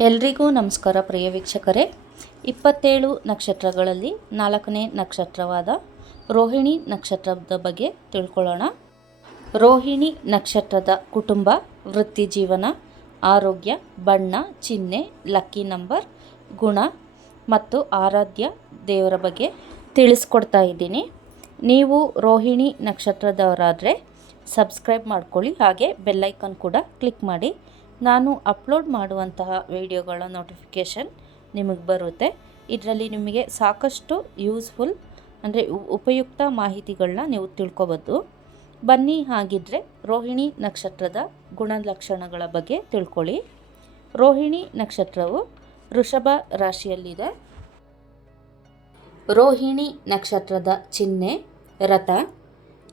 ಎಲ್ರಿಗೂ ನಮಸ್ಕಾರ ಪ್ರಿಯ ವೀಕ್ಷಕರೇ. ಇಪ್ಪತ್ತೇಳು ನಕ್ಷತ್ರಗಳಲ್ಲಿ ನಾಲ್ಕನೇ ನಕ್ಷತ್ರವಾದ ರೋಹಿಣಿ ನಕ್ಷತ್ರದ ಬಗ್ಗೆ ತಿಳ್ಕೊಳ್ಳೋಣ. ರೋಹಿಣಿ ನಕ್ಷತ್ರದ ಕುಟುಂಬ, ವೃತ್ತಿ ಜೀವನ, ಆರೋಗ್ಯ, ಬಣ್ಣ, ಚಿಹ್ನೆ, ಲಕ್ಕಿ ನಂಬರ್, ಗುಣ ಮತ್ತು ಆರಾಧ್ಯ ದೇವರ ಬಗ್ಗೆ ತಿಳಿಸ್ಕೊಡ್ತಾ ಇದ್ದೀನಿ. ನೀವು ರೋಹಿಣಿ ನಕ್ಷತ್ರದವರಾದರೆ ಸಬ್ಸ್ಕ್ರೈಬ್ ಮಾಡ್ಕೊಳ್ಳಿ, ಹಾಗೆ ಬೆಲ್ಲೈಕನ್ ಕೂಡ ಕ್ಲಿಕ್ ಮಾಡಿ. ನಾನು ಅಪ್ಲೋಡ್ ಮಾಡುವಂತಹ ವಿಡಿಯೋಗಳ ನೋಟಿಫಿಕೇಷನ್ ನಿಮಗೆ ಬರುತ್ತೆ. ಇದರಲ್ಲಿ ನಿಮಗೆ ಸಾಕಷ್ಟು ಯೂಸ್ಫುಲ್ ಅಂದರೆ ಉಪಯುಕ್ತ ಮಾಹಿತಿಗಳನ್ನ ನೀವು ತಿಳ್ಕೊಬೋದು. ಬನ್ನಿ ಹಾಗಿದ್ರೆ ರೋಹಿಣಿ ನಕ್ಷತ್ರದ ಗುಣಲಕ್ಷಣಗಳ ಬಗ್ಗೆ ತಿಳ್ಕೊಳ್ಳಿ. ರೋಹಿಣಿ ನಕ್ಷತ್ರವು ವೃಷಭ ರಾಶಿಯಲ್ಲಿದೆ. ರೋಹಿಣಿ ನಕ್ಷತ್ರದ ಚಿಹ್ನೆ ರಥ.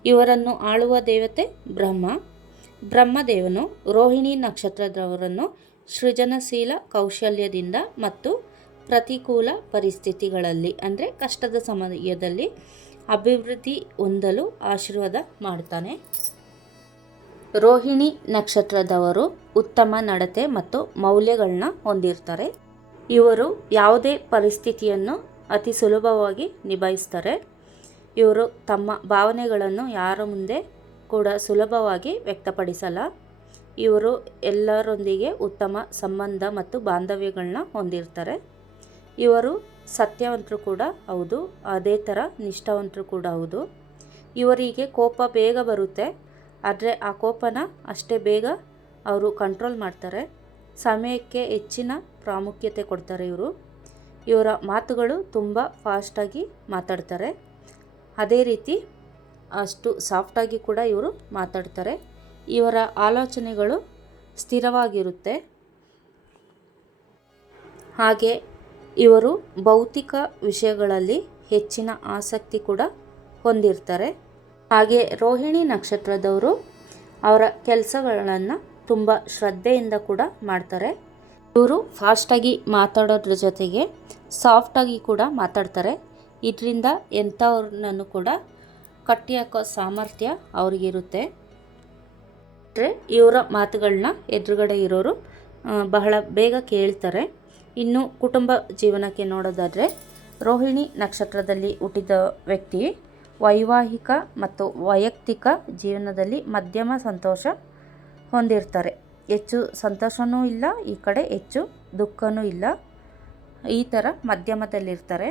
ಇವರನ್ನು ಆಳುವ ದೇವತೆ ಬ್ರಹ್ಮ. ಬ್ರಹ್ಮದೇವನು ರೋಹಿಣಿ ನಕ್ಷತ್ರದವರನ್ನು ಸೃಜನಶೀಲ ಕೌಶಲ್ಯದಿಂದ ಮತ್ತು ಪ್ರತಿಕೂಲ ಪರಿಸ್ಥಿತಿಗಳಲ್ಲಿ, ಅಂದರೆ ಕಷ್ಟದ ಸಮಯದಲ್ಲಿ ಅಭಿವೃದ್ಧಿ ಹೊಂದಲು ಆಶೀರ್ವಾದ ಮಾಡ್ತಾನೆ. ರೋಹಿಣಿ ನಕ್ಷತ್ರದವರು ಉತ್ತಮ ನಡತೆ ಮತ್ತು ಮೌಲ್ಯಗಳನ್ನ ಹೊಂದಿರ್ತಾರೆ. ಇವರು ಯಾವುದೇ ಪರಿಸ್ಥಿತಿಯನ್ನು ಅತಿ ಸುಲಭವಾಗಿ ನಿಭಾಯಿಸ್ತಾರೆ. ಇವರು ತಮ್ಮ ಭಾವನೆಗಳನ್ನು ಯಾರ ಮುಂದೆ ಕೂಡ ಸುಲಭವಾಗಿ ವ್ಯಕ್ತಪಡಿಸಲ್ಲ. ಇವರು ಎಲ್ಲರೊಂದಿಗೆ ಉತ್ತಮ ಸಂಬಂಧ ಮತ್ತು ಬಾಂಧವ್ಯಗಳನ್ನ ಹೊಂದಿರ್ತಾರೆ. ಇವರು ಸತ್ಯವಂತರು ಕೂಡ ಹೌದು, ಅದೇ ಥರ ನಿಷ್ಠಾವಂತರು ಕೂಡ ಹೌದು. ಇವರಿಗೆ ಕೋಪ ಬೇಗ ಬರುತ್ತೆ, ಆದರೆ ಆ ಕೋಪನ ಅಷ್ಟೇ ಬೇಗ ಅವರು ಕಂಟ್ರೋಲ್ ಮಾಡ್ತಾರೆ. ಸಮಯಕ್ಕೆ ಹೆಚ್ಚಿನ ಪ್ರಾಮುಖ್ಯತೆ ಕೊಡ್ತಾರೆ ಇವರು. ಇವರ ಮಾತುಗಳು ತುಂಬ ಫಾಸ್ಟಾಗಿ ಮಾತಾಡ್ತಾರೆ. ಅದೇ ರೀತಿ ಅಷ್ಟು ಸಾಫ್ಟಾಗಿ ಕೂಡ ಇವರು ಮಾತಾಡ್ತಾರೆ. ಇವರ ಆಲೋಚನೆಗಳು ಸ್ಥಿರವಾಗಿರುತ್ತೆ. ಹಾಗೆ ಇವರು ಭೌತಿಕ ವಿಷಯಗಳಲ್ಲಿ ಹೆಚ್ಚಿನ ಆಸಕ್ತಿ ಕೂಡ ಹೊಂದಿರ್ತಾರೆ. ಹಾಗೆ ರೋಹಿಣಿ ನಕ್ಷತ್ರದವರು ಅವರ ಕೆಲಸಗಳನ್ನು ತುಂಬ ಶ್ರದ್ಧೆಯಿಂದ ಕೂಡ ಮಾಡ್ತಾರೆ. ಇವರು ಫಾಸ್ಟಾಗಿ ಮಾತಾಡೋದ್ರ ಜೊತೆಗೆ ಸಾಫ್ಟಾಗಿ ಕೂಡ ಮಾತಾಡ್ತಾರೆ. ಇದರಿಂದ ಎಂಥವ್ರನ್ನೂ ಕೂಡ ಕಟ್ಟಿ ಹಾಕೋ ಸಾಮರ್ಥ್ಯ ಅವ್ರಿಗಿರುತ್ತೆ. ಇವರ ಮಾತುಗಳನ್ನ ಎದುರುಗಡೆ ಇರೋರು ಬಹಳ ಬೇಗ ಕೇಳ್ತಾರೆ. ಇನ್ನು ಕುಟುಂಬ ಜೀವನಕ್ಕೆ ನೋಡೋದಾದರೆ, ರೋಹಿಣಿ ನಕ್ಷತ್ರದಲ್ಲಿ ಹುಟ್ಟಿದ ವ್ಯಕ್ತಿ, ವೈವಾಹಿಕ ಮತ್ತು ವೈಯಕ್ತಿಕ ಜೀವನದಲ್ಲಿ ಮಧ್ಯಮ ಸಂತೋಷ ಹೊಂದಿರ್ತಾರೆ. ಹೆಚ್ಚು ಸಂತೋಷವೂ ಇಲ್ಲ, ಈ ಕಡೆ ಹೆಚ್ಚು ದುಃಖವೂ ಇಲ್ಲ. ಈ ಥರ ಮಧ್ಯಮದಲ್ಲಿರ್ತಾರೆ.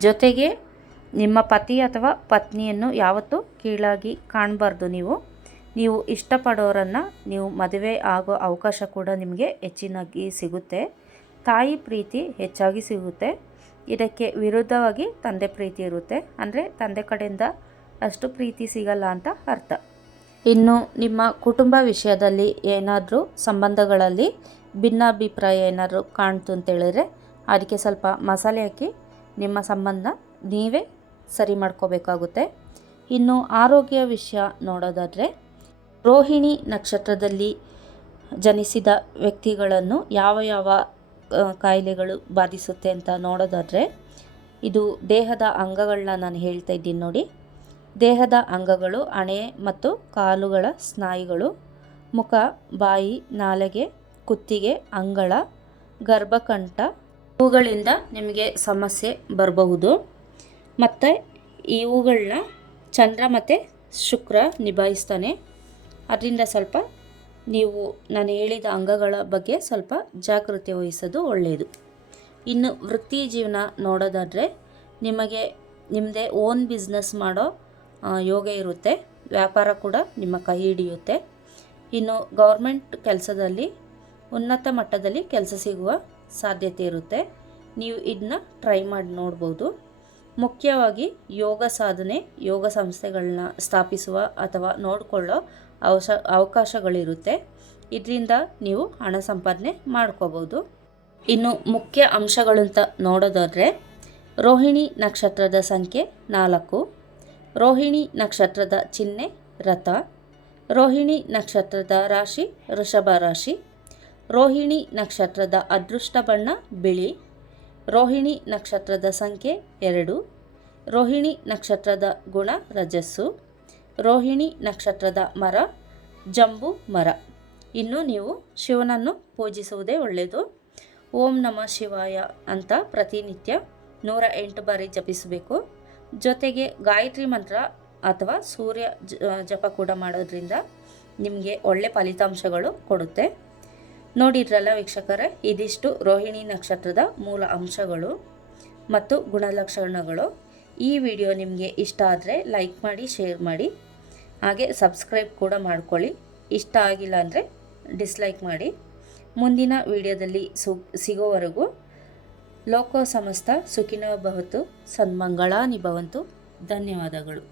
ಜೊತೆಗೆ ನಿಮ್ಮ ಪತಿ ಅಥವಾ ಪತ್ನಿಯನ್ನು ಯಾವತ್ತೂ ಕೀಳಾಗಿ ಕಾಣಬಾರ್ದು ನೀವು. ನೀವು ಇಷ್ಟಪಡೋರನ್ನು ನೀವು ಮದುವೆ ಆಗೋ ಅವಕಾಶ ಕೂಡ ನಿಮಗೆ ಹೆಚ್ಚಿನಾಗಿ ಸಿಗುತ್ತೆ. ತಾಯಿ ಪ್ರೀತಿ ಹೆಚ್ಚಾಗಿ ಸಿಗುತ್ತೆ. ಇದಕ್ಕೆ ವಿರುದ್ಧವಾಗಿ ತಂದೆ ಪ್ರೀತಿ ಇರುತ್ತೆ. ಅಂದರೆ ತಂದೆ ಕಡೆಯಿಂದ ಅಷ್ಟು ಪ್ರೀತಿ ಸಿಗಲ್ಲ ಅಂತ ಅರ್ಥ. ಇನ್ನು ನಿಮ್ಮ ಕುಟುಂಬ ವಿಷಯದಲ್ಲಿ ಏನಾದರೂ ಸಂಬಂಧಗಳಲ್ಲಿ ಭಿನ್ನಾಭಿಪ್ರಾಯ ಏನಾದರೂ ಕಾಣ್ತು ಅಂತೇಳಿದ್ರೆ ಅದಕ್ಕೆ ಸ್ವಲ್ಪ ಮಸಾಲೆ ಹಾಕಿ ನಿಮ್ಮ ಸಂಬಂಧ ನೀವೇ ಸರಿ ಮಾಡ್ಕೋಬೇಕಾಗುತ್ತೆ. ಇನ್ನು ಆರೋಗ್ಯ ವಿಷಯ ನೋಡೋದಾದರೆ, ರೋಹಿಣಿ ನಕ್ಷತ್ರದಲ್ಲಿ ಜನಿಸಿದ ವ್ಯಕ್ತಿಗಳನ್ನು ಯಾವ ಯಾವ ಕಾಯಿಲೆಗಳು ಬಾಧಿಸುತ್ತೆ ಅಂತ ನೋಡೋದಾದರೆ, ಇದು ದೇಹದ ಅಂಗಗಳನ್ನ ನಾನು ಹೇಳ್ತಾ ಇದ್ದೀನಿ ನೋಡಿ. ದೇಹದ ಅಂಗಗಳು, ಹಣೆ ಮತ್ತು ಕಾಲುಗಳ ಸ್ನಾಯುಗಳು, ಮುಖ, ಬಾಯಿ, ನಾಲೆಗೆ, ಕುತ್ತಿಗೆ, ಅಂಗಳ, ಗರ್ಭಕಂಠ, ಇವುಗಳಿಂದ ನಿಮಗೆ ಸಮಸ್ಯೆ ಬರಬಹುದು. ಮತ್ತು ಇವುಗಳನ್ನ ಚಂದ್ರ ಮತ್ತು ಶುಕ್ರ ನಿಭಾಯಿಸ್ತಾನೆ. ಅದರಿಂದ ಸ್ವಲ್ಪ ನೀವು ನಾನು ಹೇಳಿದ ಅಂಗಗಳ ಬಗ್ಗೆ ಸ್ವಲ್ಪ ಜಾಗೃತಿ ವಹಿಸೋದು ಒಳ್ಳೆಯದು ಇನ್ನು ವೃತ್ತಿ ಜೀವನ ನೋಡೋದಾದರೆ ನಿಮಗೆ ನಿಮ್ಮದೇ ಓನ್ ಬಿಸ್ನೆಸ್ ಮಾಡೋ ಯೋಗ ಇರುತ್ತೆ. ವ್ಯಾಪಾರ ಕೂಡ ನಿಮ್ಮ ಕೈ ಹಿಡಿಯುತ್ತೆ. ಇನ್ನು ಗೌರ್ಮೆಂಟ್ ಕೆಲಸದಲ್ಲಿ, ಉನ್ನತ ಮಟ್ಟದಲ್ಲಿ ಕೆಲಸ ಸಿಗುವ ಸಾಧ್ಯತೆ ಇರುತ್ತೆ. ನೀವು ಇದನ್ನ ಟ್ರೈ ಮಾಡಿ ನೋಡ್ಬೋದು. ಮುಖ್ಯವಾಗಿ ಯೋಗ ಸಾಧನೆ, ಯೋಗ ಸಂಸ್ಥೆಗಳನ್ನ ಸ್ಥಾಪಿಸುವ ಅಥವಾ ನೋಡಿಕೊಳ್ಳೋ ಅವಶ ಅವಕಾಶಗಳಿರುತ್ತೆ. ಇದರಿಂದ ನೀವು ಹಣ ಸಂಪಾದನೆ ಮಾಡ್ಕೋಬೋದು. ಇನ್ನು ಮುಖ್ಯ ಅಂಶಗಳಂತ ನೋಡೋದಾದರೆ, ರೋಹಿಣಿ ನಕ್ಷತ್ರದ ಸಂಖ್ಯೆ ನಾಲ್ಕು. ರೋಹಿಣಿ ನಕ್ಷತ್ರದ ಚಿಹ್ನೆ ರಥ. ರೋಹಿಣಿ ನಕ್ಷತ್ರದ ರಾಶಿ ವೃಷಭ ರಾಶಿ. ರೋಹಿಣಿ ನಕ್ಷತ್ರದ ಅದೃಷ್ಟ ಬಣ್ಣ ಬಿಳಿ. ರೋಹಿಣಿ ನಕ್ಷತ್ರದ ಸಂಖ್ಯೆ ಎರಡು. ರೋಹಿಣಿ ನಕ್ಷತ್ರದ ಗುಣ ರಜಸ್ಸು. ರೋಹಿಣಿ ನಕ್ಷತ್ರದ ಮರ ಜಂಬು ಮರ. ಇನ್ನು ನೀವು ಶಿವನನ್ನು ಪೂಜಿಸುವುದೇ ಒಳ್ಳೆಯದು. ಓಂ ನಮ ಶಿವಾಯ ಅಂತ ಪ್ರತಿನಿತ್ಯ ನೂರ ಎಂಟು ಬಾರಿ ಜಪಿಸಬೇಕು. ಜೊತೆಗೆ ಗಾಯತ್ರಿ ಮಂತ್ರ ಅಥವಾ ಸೂರ್ಯ ಜಪ ಕೂಡ ಮಾಡೋದ್ರಿಂದ ನಿಮಗೆ ಒಳ್ಳೆ ಫಲಿತಾಂಶಗಳು ಕೊಡುತ್ತೆ. ನೋಡಿದ್ರಲ್ಲ ವೀಕ್ಷಕರೇ, ಇದಿಷ್ಟು ರೋಹಿಣಿ ನಕ್ಷತ್ರದ ಮೂಲ ಅಂಶಗಳು ಮತ್ತು ಗುಣಲಕ್ಷಣಗಳು. ಈ ವಿಡಿಯೋ ನಿಮಗೆ ಇಷ್ಟ ಆದರೆ ಲೈಕ್ ಮಾಡಿ, ಶೇರ್ ಮಾಡಿ. ಹಾಗೆ ಸಬ್ಸ್ಕ್ರೈಬ್ ಕೂಡ ಮಾಡ್ಕೊಳ್ಳಿ. ಇಷ್ಟ ಆಗಿಲ್ಲ ಅಂದರೆ ಡಿಸ್ಲೈಕ್ ಮಾಡಿ. ಮುಂದಿನ ವಿಡಿಯೋದಲ್ಲಿ ಸು, ಸಿಗೋವರೆಗೂ ಲೋಕೋ ಸಮಸ್ತ ಸುಖಿನೋ ಬಹುತು ಸನ್ಮಂಗಳಾನಿ ಭವಂತು. ಧನ್ಯವಾದಗಳು.